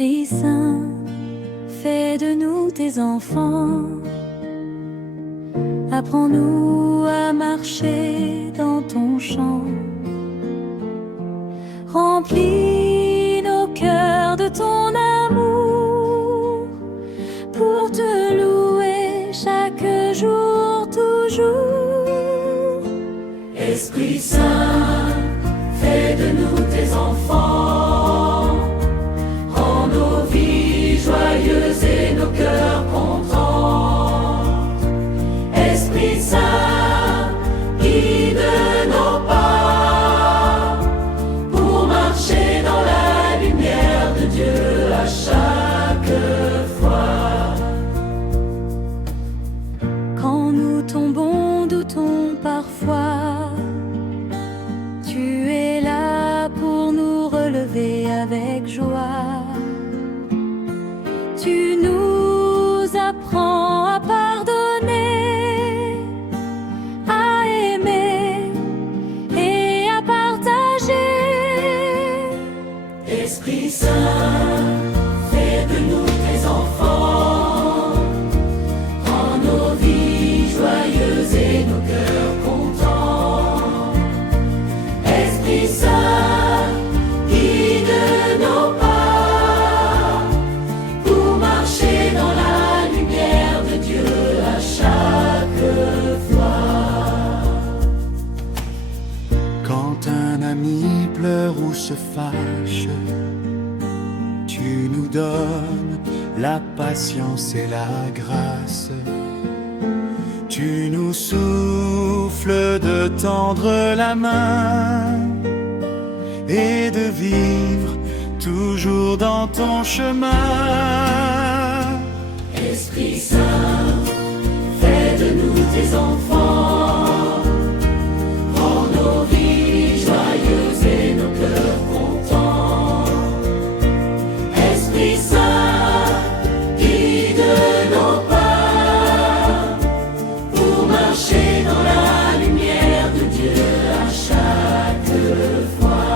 Esprit Saint, fais de nous tes enfants. Apprends-nous à marcher dans ton champ. Remplis nos cœurs de ton amour pour te louer chaque jour, toujours. Esprit Saint, fais de nous tes enfants. Rends nos vies joyeuses et nos cœurs contents. Esprit Saint, guide nos pas pour marcher dans la lumière de Dieu à chaque fois. Quand nous tombons, doutons parfois, tu es là pour nous relever avec joie. Tu nous apprends à pardonner, à aimer et à partager. Esprit Saint, fais de nous tes enfants. Rends nos vies joyeuses et nos cœurs contents. Esprit Saint, guide nos pas pour marcher dans la lumière de Dieu à chaque fois. Quand un ami pleure ou se fâche, tu nous donnes la patience et la grâce. Tu nous souffles de tendre la main et de vivre toujours dans ton chemin. Esprit Saint, fais de nous tes enfants. Rends nos vies joyeuses et nos cœurs contents. Esprit Saint, guide nos pas pour marcher dans la lumière de Dieu à chaque fois.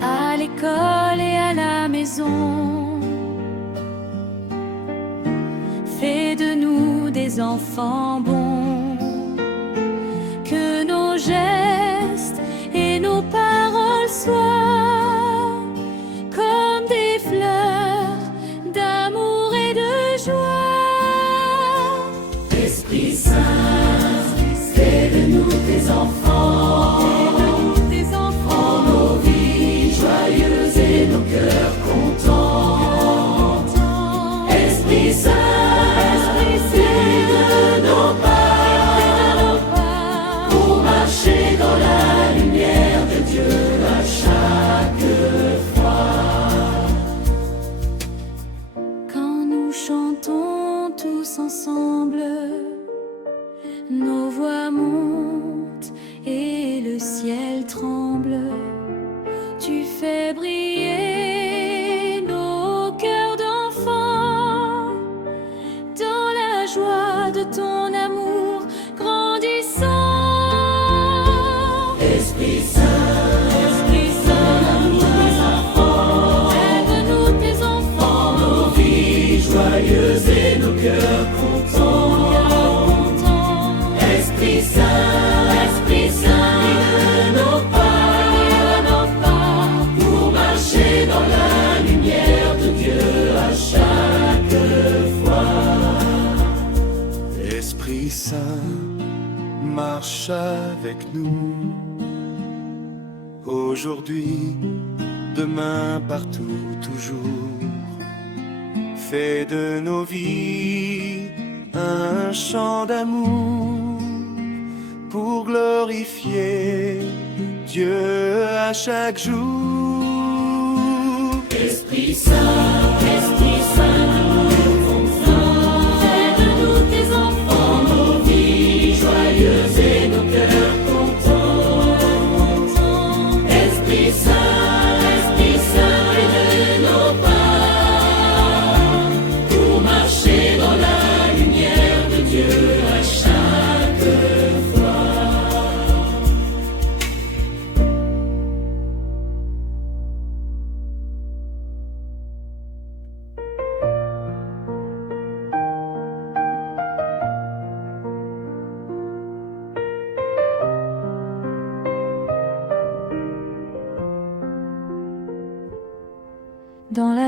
À l'école et à la maison, fais de nous des enfants bons, que nos gestes et nos paroles soient comme des fleurs d'amour et de joie. Esprit Saint, fais de nous tes enfants. Rends nos vies joyeuses et nos cœurs contents. Esprit Saint, guide nos pas pour marcher dans la lumière de Dieu à chaque fois. Quand nous chantons tous ensemble, nos voix montent et le ciel tremble. Tu fais briller nos cœurs d'enfants dans la joie de ton amour grandissant. Esprit Saint, Aide-nous tes enfants, nos vies joyeuses et nos cœurs contents. Esprit Saint, guide nos pas pour marcher dans la lumière de Dieu à chaque fois. Esprit Saint, marche avec nous, aujourd'hui, demain, partout, toujours. Fais de nos vies un chant d'amour pour glorifier Dieu à chaque jour. Esprit Saint, fais de nous tes enfants, nos vies joyeuses et nos cœurs contents. Esprit Saint, guide nos pas pour marcher dans la lumière de Dieu à chaque fois.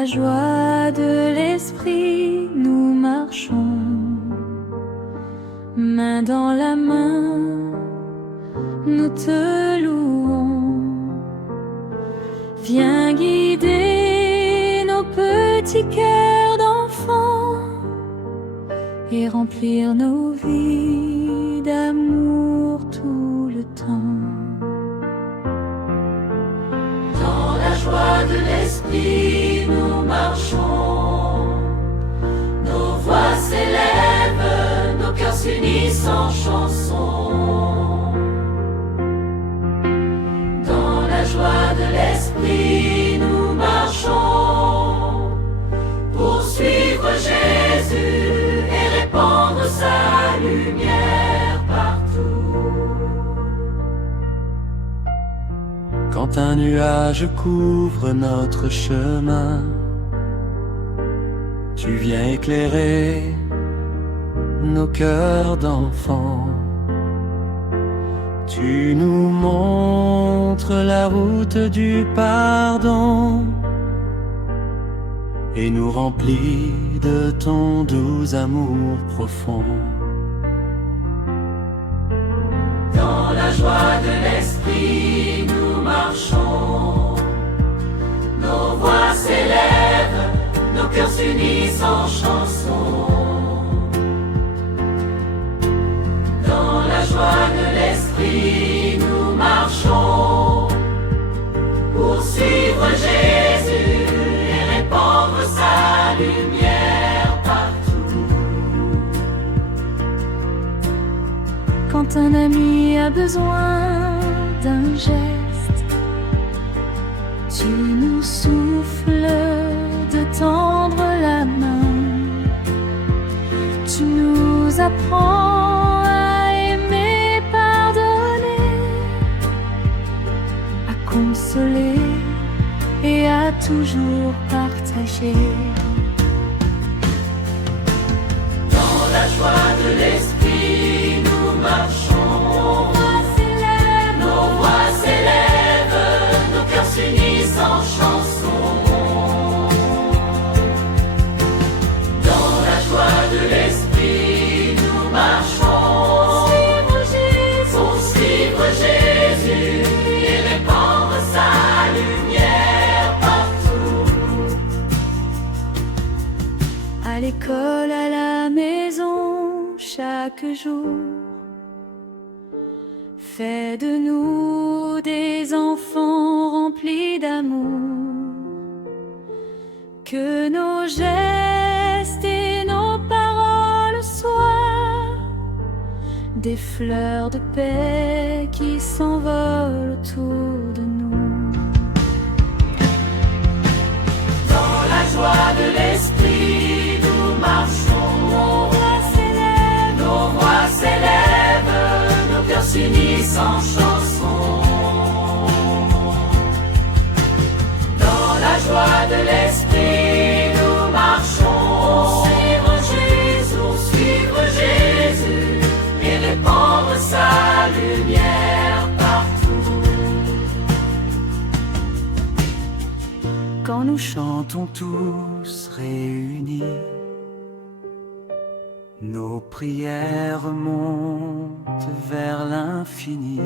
joie de l'esprit, nous marchons, main dans la main, nous te louons. Viens guider nos petits cœurs d'enfants et remplir nos vies d'amour tout le temps. Dans la joie de l'esprit, nous marchons. Nos voix s'élèvent, nos cœurs s'unissent en chanson. Dans la joie de l'esprit, nous marchons pour suivre Jésus et répandre sa lumière partout. Quand un nuage couvre notre chemin, tu viens éclairer nos cœurs d'enfants. Tu nous montres la route du pardon et nous remplis de ton doux amour profond. Dans la joie de l'esprit, nous marchons. Nos voix s'élèvent, nos cœurs s'unissent en chanson. Dans la joie de l'esprit, nous marchons pour suivre Jésus et répandre sa lumière partout. Quand un ami a besoin d'un geste, tu nous souffles de tendre la main. Tu nous apprends à aimer, pardonner, à consoler et à toujours partager. Dans la joie de l'esprit, nous marchons. Nos voix s'élèvent, nos cœurs s'unissent en chanson. Dans la joie de l'esprit, nous marchons pour suivre Jésus et répandre sa lumière partout. À l'école, à la maison, chaque jour, fais de nous des enfants remplis d'amour. Que nos gestes et nos paroles soient des fleurs de paix qui s'envolent autour de nous. Dans la joie de l'esprit, nous marchons. Nos voix s'élèvent, nos cœurs s'unissent en chanson. Dans la joie de l'esprit, nous marchons. Pour suivre Jésus et répandre sa lumière partout. Quand nous chantons tous réunis, nos prières montent vers l'infini.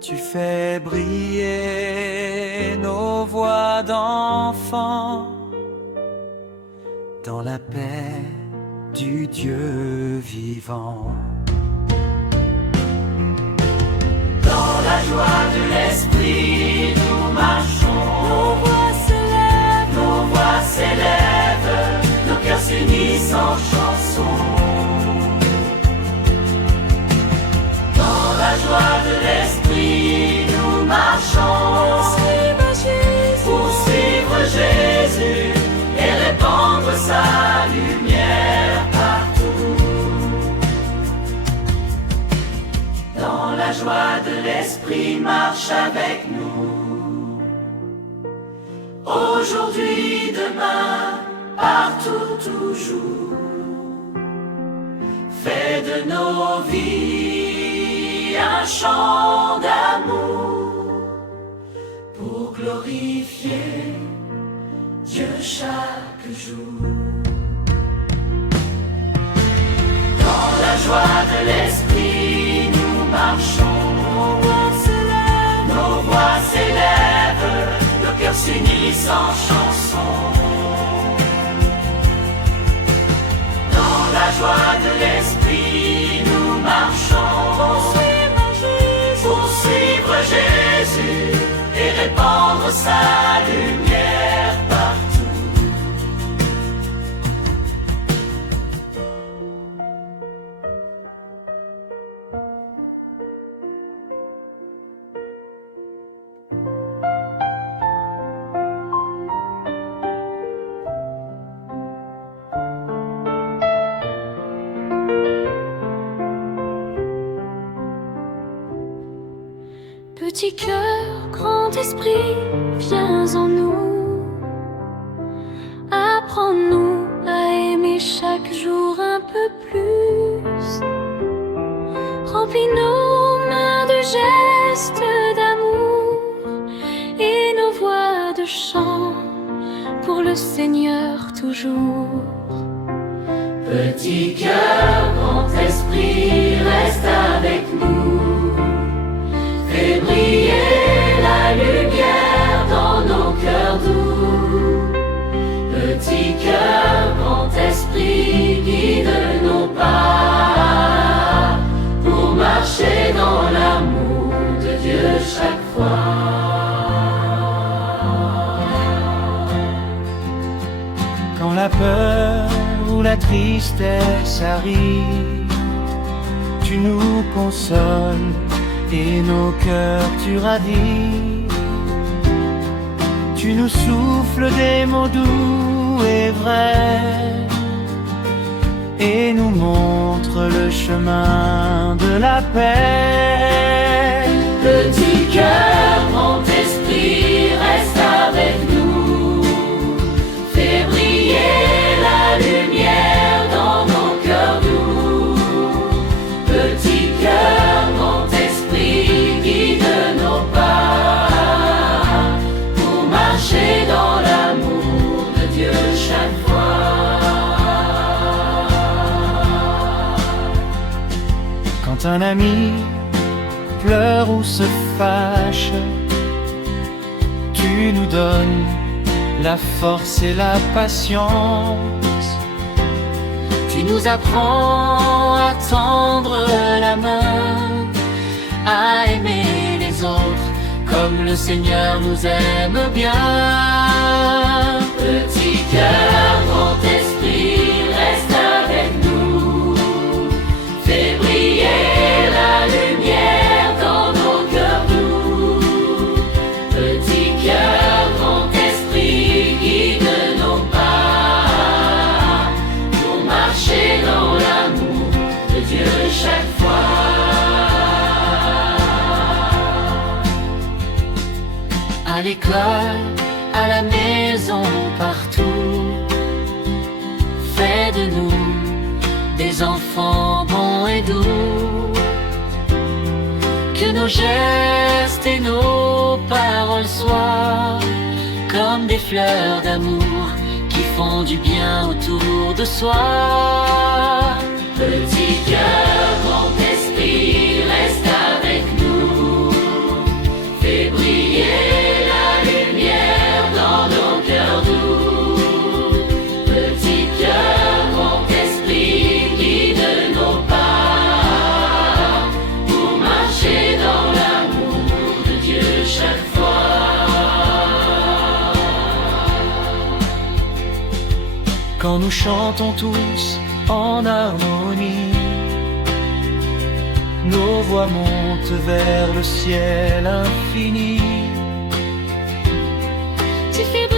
Tu fais briller nos voix d'enfants dans la paix du Dieu vivant. Dans la joie de l'esprit, nous marchons. Nos voix s'élèvent, nos cœurs s'unissent en chanson. Dans la joie de l'esprit, nous marchons. Pour suivre Jésus et répandre sa lumière partout. Dans la joie de l'esprit, marche avec nous. Aujourd'hui, demain, partout, toujours. Fais de nos vies un chant d'amour pour glorifier Dieu chaque jour. Dans la joie de l'esprit, nous marchons. Nos voix s'élèvent, nos cœurs s'unissent en chanson. Dans la joie de l'esprit, nous marchons. Pour suivre Jésus et répandre sa lumière partout. Petit cœur, grand esprit, viens en nous. Apprends-nous à aimer chaque jour un peu plus. Remplis nos mains de gestes d'amour et nos voix de chant pour le Seigneur toujours. Petit cœur, grand esprit, reste avec nous. Fais briller la lumière dans nos cœurs doux. Petit cœur, grand esprit, guide nos pas pour marcher dans l'amour de Dieu chaque fois. Quand la peur ou la tristesse arrive, tu nous consoles et nos cœurs tu ravives. Tu nous souffles des mots doux et vrais et nous montres le chemin de la paix. Petit cœur, grand esprit, reste avec nous. Fais briller la lumière dans nos cœurs doux. Petit cœur, grand esprit, guide nos pas pour marcher dans l'amour de Dieu chaque fois. Quand un ami pleure ou se fâche, tu nous donnes la force et la patience. Tu nous apprends à tendre la main, à aimer les autres comme le Seigneur nous aime bien. Petit cœur, grand esprit, reste avec nous. Fais briller la lumière dans nos cœurs doux. Petit cœur, grand esprit, guide nos pas pour marcher dans l'amour de Dieu chaque fois. À l'école, à la maison, partout, fais de nous des enfants bons et doux. Que nos gestes et nos paroles soient comme des fleurs d'amour qui font du bien autour de soi. Petit cœur, grand esprit, reste avec nous. Fais briller la lumière dans nos cœurs doux. Petit cœur, grand esprit, guide nos pas pour marcher dans l'amour de Dieu chaque fois. Quand nous chantons tous en harmonie, nos voix montent vers le ciel infini. Tu fais